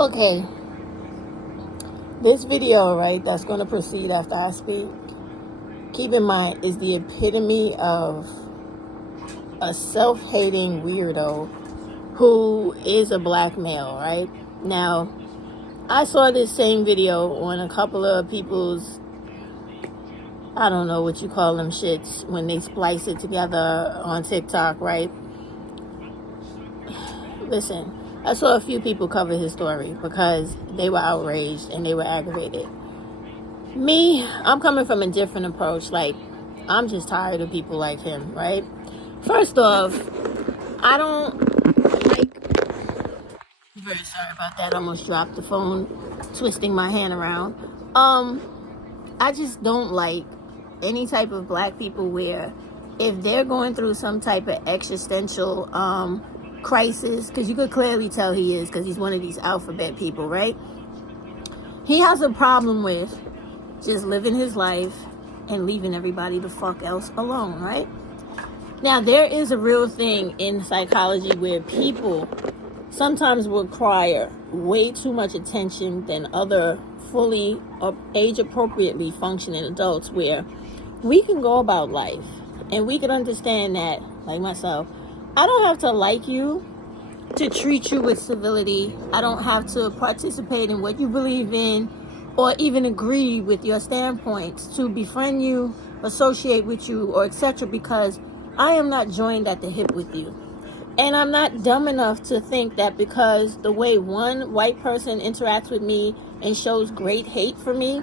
Okay, this video, right, that's going to proceed after I speak, keep in mind, is the epitome of a self-hating weirdo who is a black male, right? Now, I saw this same video on a couple of people's, I don't know what you call them shits, when they splice it together on TikTok, right? Listen, I saw a few people cover his story because they were outraged and they were aggravated. Me, I'm coming from a different approach. Like, I'm just tired of people like him, right? First off, I don't like... I'm very sorry about that. I almost dropped the phone, twisting my hand around. I just don't like any type of black people where if they're going through some type of existential crisis, because you could clearly tell he is, because he's one of these alphabet people, right? He has a problem with just living his life and leaving everybody the fuck else alone, right? Now, there is a real thing in psychology where people sometimes require way too much attention than other fully or age appropriately functioning adults, where we can go about life and we can understand that, like myself, I don't have to like you to treat you with civility. I don't have to participate in what you believe in or even agree with your standpoints to befriend you, associate with you, or etc., because I am not joined at the hip with you. And I'm not dumb enough to think that because the way one white person interacts with me and shows great hate for me,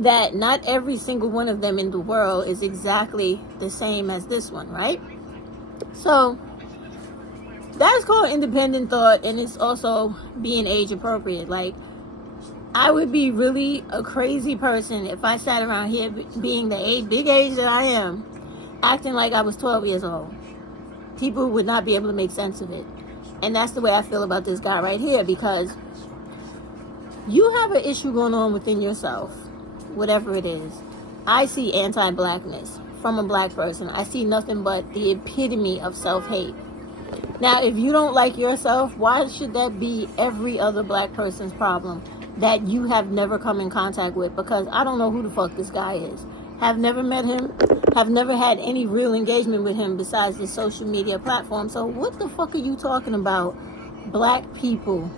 that not every single one of them in the world is exactly the same as this one, right? So that's called independent thought, and it's also being age appropriate. Like, I would be really a crazy person if I sat around here being the big age that I am, acting like I was 12 years old. People would not be able to make sense of it. And that's the way I feel about this guy right here, because you have an issue going on within yourself, whatever it is. I see anti-blackness from a black person. I see nothing but the epitome of self-hate. Now, if you don't like yourself, why should that be every other black person's problem that you have never come in contact with? Because I don't know who the fuck this guy is. Have never met him, have never had any real engagement with him besides the social media platform. So what the fuck are you talking about, black people,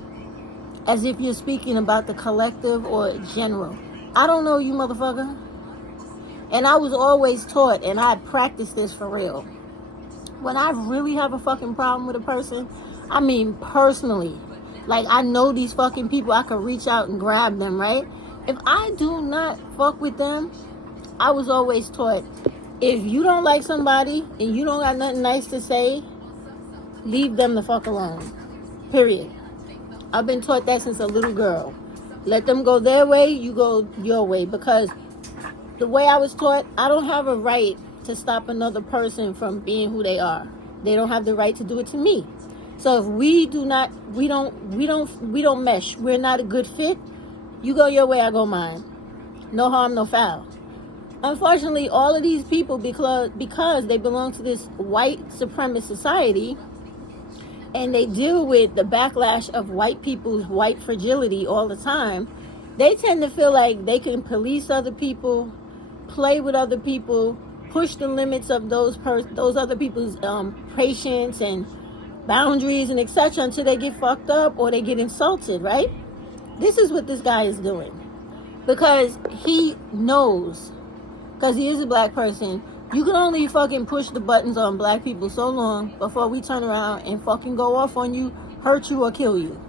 as if you're speaking about the collective or general? I don't know you, motherfucker. And I was always taught, and I practiced this for real, when I really have a fucking problem with a person, I mean personally, like I know these fucking people, I could reach out and grab them, right? If I do not fuck with them, I was always taught, if you don't like somebody and you don't got nothing nice to say, leave them the fuck alone. Period. I've been taught that since a little girl. Let them go their way, you go your way. Because the way I was taught, I don't have a right to stop another person from being who they are. They don't have the right to do it to me. So if we don't mesh, we're not a good fit, you go your way, I go mine. No harm, no foul. Unfortunately, all of these people, because they belong to this white supremacist society, and they deal with the backlash of white people's white fragility all the time, they tend to feel like they can police other people, play with other people, push the limits of those other people's patience and boundaries and etc. until they get fucked up or they get insulted, right? This is what this guy is doing. Because he knows, because he is a black person, you can only fucking push the buttons on black people so long before we turn around and fucking go off on you, hurt you, or kill you.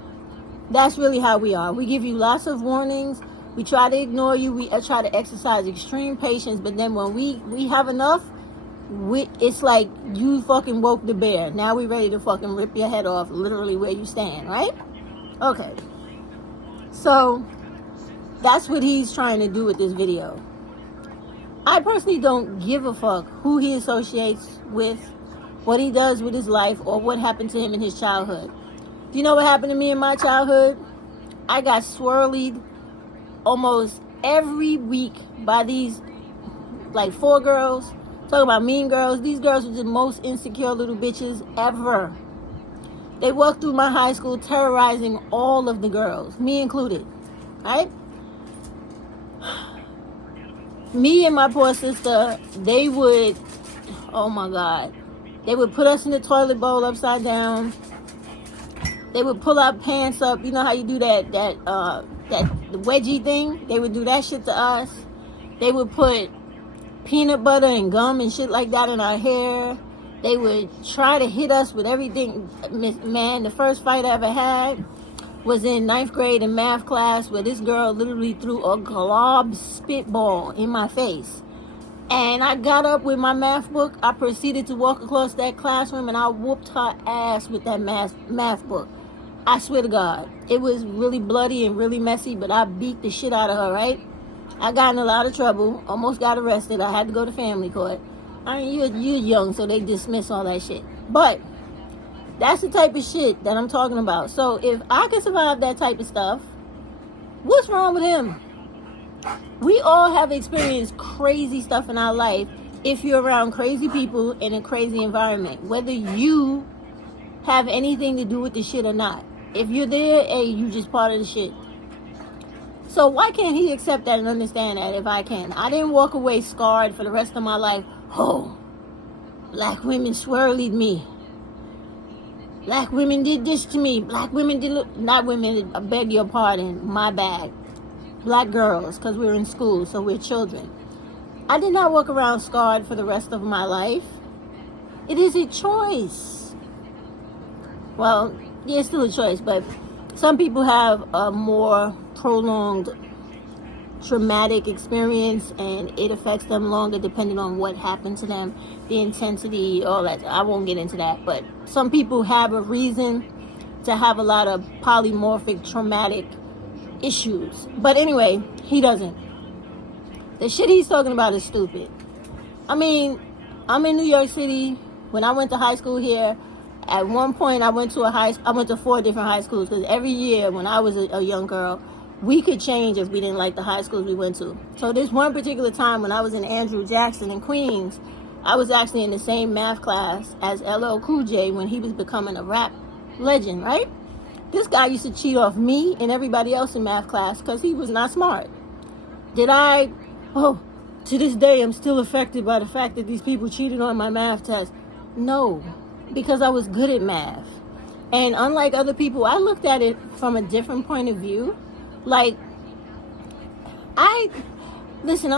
That's really how we are. We give you lots of warnings. We try to ignore you. We try to exercise extreme patience. But then when we have enough, it's like you fucking woke the bear. Now we ready to fucking rip your head off literally where you stand, right? Okay. So that's what he's trying to do with this video. I personally don't give a fuck who he associates with, what he does with his life, or what happened to him in his childhood. Do you know what happened to me in my childhood? I got swirled almost every week by these like 4 girls. Talking about mean girls. These girls were the most insecure little bitches ever. They walked through my high school terrorizing all of the girls, me included, right? Me and my poor sister, they would, oh my God, they would put us in the toilet bowl upside down. They would pull our pants up. You know how you do that wedgie thing? They would do that shit to us. They would put peanut butter and gum and shit like that in our hair. They would try to hit us with everything. Man, the first fight I ever had was in 9th grade in math class, where this girl literally threw a glob spitball in my face. And I got up with my math book. I proceeded to walk across that classroom and I whooped her ass with that math book. I swear to God. It was really bloody and really messy, but I beat the shit out of her, right? I got in a lot of trouble, almost got arrested. I had to go to family court. I mean, you're young, so they dismiss all that shit. But that's the type of shit that I'm talking about. So if I can survive that type of stuff, what's wrong with him? We all have experienced crazy stuff in our life if you're around crazy people in a crazy environment, whether you have anything to do with the shit or not. If you're there, hey, you just part of the shit. So why can't he accept that and understand that if I can? I didn't walk away scarred for the rest of my life. Oh, black women swirled me. Black women did this to me. Black women did... Not women, I beg your pardon. My bad. Black girls, because we're in school, so we're children. I did not walk around scarred for the rest of my life. It is a choice. Well, yeah, it's still a choice, but some people have a more prolonged traumatic experience and it affects them longer depending on what happened to them, the intensity, all that. I won't get into that, but some people have a reason to have a lot of polymorphic traumatic issues. But anyway, he doesn't. The shit he's talking about is stupid. I mean, I'm in New York City. When I went to high school here, at one point I went to 4 different high schools, because every year when I was a young girl, we could change if we didn't like the high schools we went to. So this one particular time when I was in Andrew Jackson in Queens, I was actually in the same math class as LL Cool J when he was becoming a rap legend, right? This guy used to cheat off me and everybody else in math class because he was not smart. To this day, I'm still affected by the fact that these people cheated on my math test. No, because I was good at math. And unlike other people, I looked at it from a different point of view. Like, I'm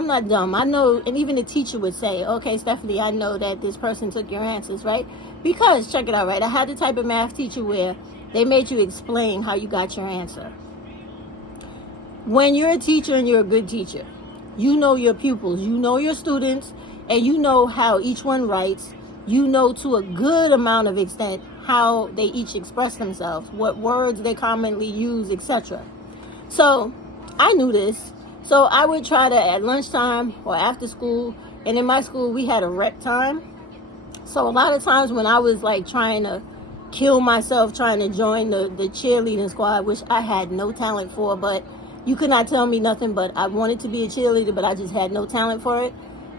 not dumb. I know, and even the teacher would say, okay, Stephanie, I know that this person took your answers, right? Because, check it out, right? I had the type of math teacher where they made you explain how you got your answer. When you're a teacher and you're a good teacher, you know your pupils, you know your students, and you know how each one writes. You know to a good amount of extent how they each express themselves, what words they commonly use, etc. So I knew this. So I would try to, at lunchtime or after school, and in my school we had a rec time. So a lot of times when I was like trying to kill myself trying to join the cheerleading squad, which I had no talent for, but you could not tell me nothing but I wanted to be a cheerleader, but I just had no talent for it.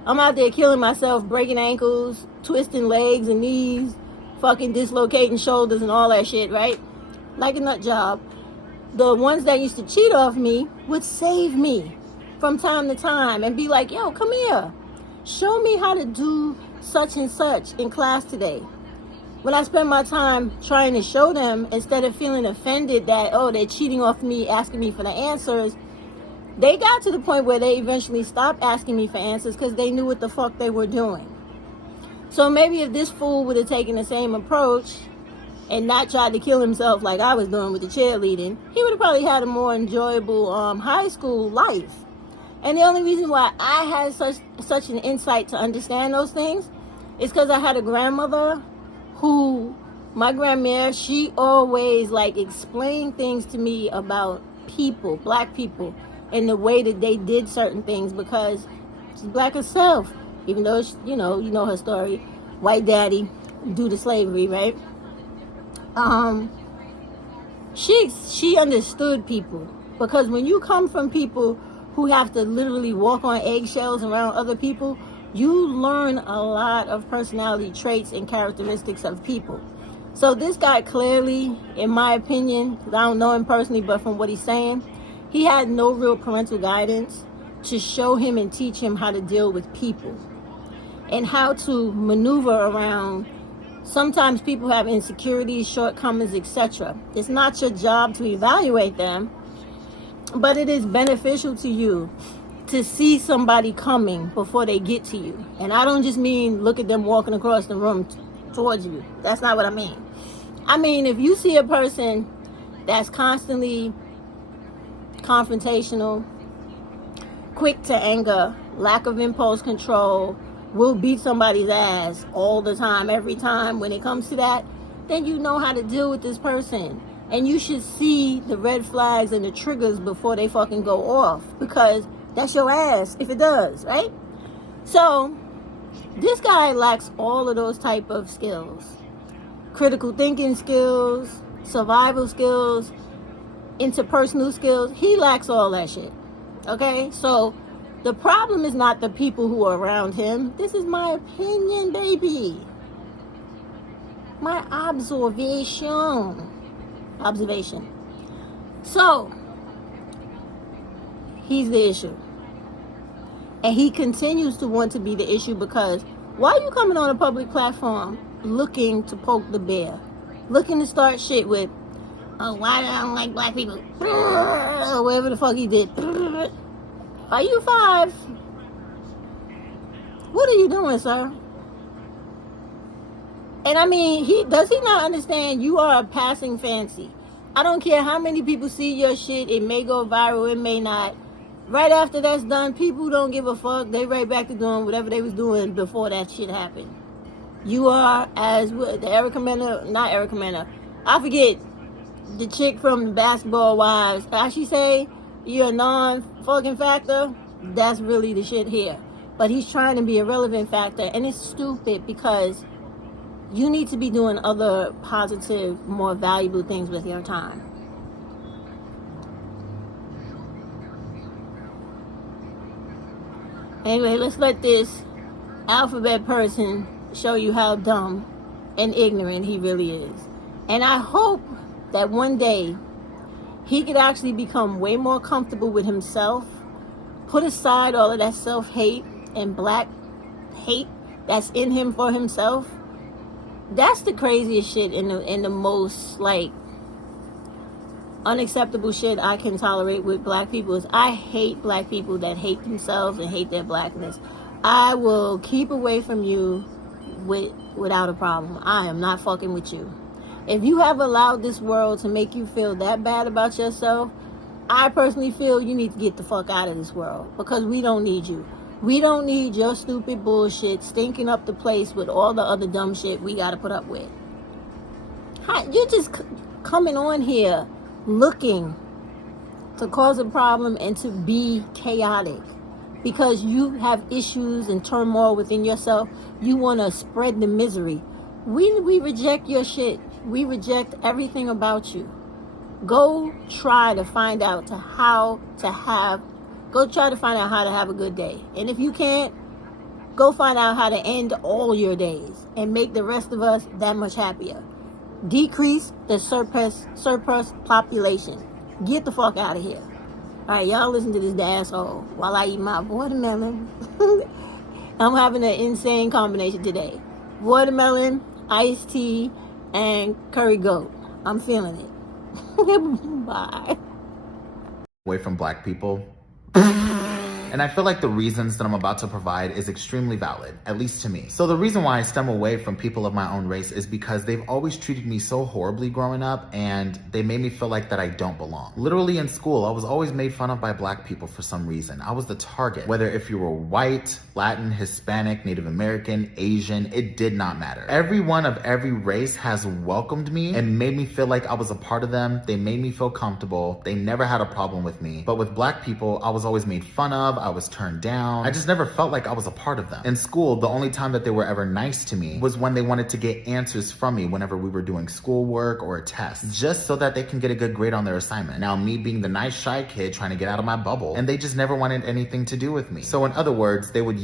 I'm out there killing myself, breaking ankles, twisting legs and knees, fucking dislocating shoulders and all that shit, right? Like a nut job. The ones that used to cheat off me would save me from time to time and be like, yo, come here. Show me how to do such and such in class today. When I spend my time trying to show them, instead of feeling offended that, oh, they're cheating off me, asking me for the answers, they got to the point where they eventually stopped asking me for answers because they knew what the fuck they were doing. So maybe if this fool would have taken the same approach and not tried to kill himself like I was doing with the cheerleading, he would have probably had a more enjoyable high school life. And the only reason why I had such an insight to understand those things is because I had a grandmother who, my grandmère, she always like explained things to me about people, black people, and the way that they did certain things, because she's black herself, even though she, you know her story, white daddy due to slavery, right? She understood people, because when you come from people who have to literally walk on eggshells around other people, you learn a lot of personality traits and characteristics of people. So this guy clearly, in my opinion, 'cause I don't know him personally, but from what he's saying, he had no real parental guidance to show him and teach him how to deal with people and how to maneuver around. Sometimes people have insecurities, shortcomings, etc. It's not your job to evaluate them, but it is beneficial to you to see somebody coming before they get to you. And I don't just mean look at them walking across the room towards you. That's not what I mean. I mean, if you see a person that's constantly confrontational, quick to anger, lack of impulse control, will beat somebody's ass all the time, every time when it comes to that, then you know how to deal with this person. And you should see the red flags and the triggers before they fucking go off, because that's your ass if it does, right? So this guy lacks all of those type of skills. Critical thinking skills, survival skills, interpersonal skills. He lacks all that shit. Okay? So the problem is not the people who are around him. This is my opinion, baby. My observation. So, he's the issue. And he continues to want to be the issue because why are you coming on a public platform looking to poke the bear? Looking to start shit with, oh, why I don't like black people? Or whatever the fuck he did. Are you 5? What are you doing, sir? And I mean, does he not understand you are a passing fancy? I don't care how many people see your shit. It may go viral, it may not. Right after that's done, people don't give a fuck. They right back to doing whatever they was doing before that shit happened. You are, as the Erica Mena, not Erica Mena, I forget, the chick from the Basketball Wives, how she say, you're a non-fucking factor? That's really the shit here. But he's trying to be a relevant factor, and it's stupid because you need to be doing other positive, more valuable things with your time. Anyway, let's let this alphabet person show you how dumb and ignorant he really is. And I hope that one day he could actually become way more comfortable with himself, put aside all of that self-hate and black hate that's in him for himself. That's the craziest shit in the most, like, unacceptable shit I can tolerate with black people is I hate black people that hate themselves and hate their blackness. I will keep away from you without a problem. I am not fucking with you. If you have allowed this world to make you feel that bad about yourself, I personally feel you need to get the fuck out of this world, because we don't need you. We don't need your stupid bullshit stinking up the place with all the other dumb shit we gotta put up with. You're just coming on here looking to cause a problem and to be chaotic because you have issues and turmoil within yourself. You want to spread the misery. We reject your shit. We reject everything about you. Go try to find out how to have a good day. And if you can't, go find out how to end all your days and make the rest of us that much happier. Decrease the surplus population. Get the fuck out of here. All right, y'all listen to this asshole while I eat my watermelon. I'm having an insane combination today. Watermelon, iced tea, and curry goat. I'm feeling it. Bye. Away from black people. And I feel like the reasons that I'm about to provide is extremely valid, at least to me. So the reason why I stem away from people of my own race is because they've always treated me so horribly growing up, and they made me feel like that I don't belong. Literally in school, I was always made fun of by black people for some reason. I was the target. Whether if you were white, Latin, Hispanic, Native American, Asian, it did not matter. Everyone of every race has welcomed me and made me feel like I was a part of them. They made me feel comfortable. They never had a problem with me. But with black people, I was always made fun of. I was turned down. I just never felt like I was a part of them. In school, the only time that they were ever nice to me was when they wanted to get answers from me whenever we were doing schoolwork or a test, just so that they can get a good grade on their assignment. Now, me being the nice, shy kid trying to get out of my bubble, and they just never wanted anything to do with me. So in other words, they would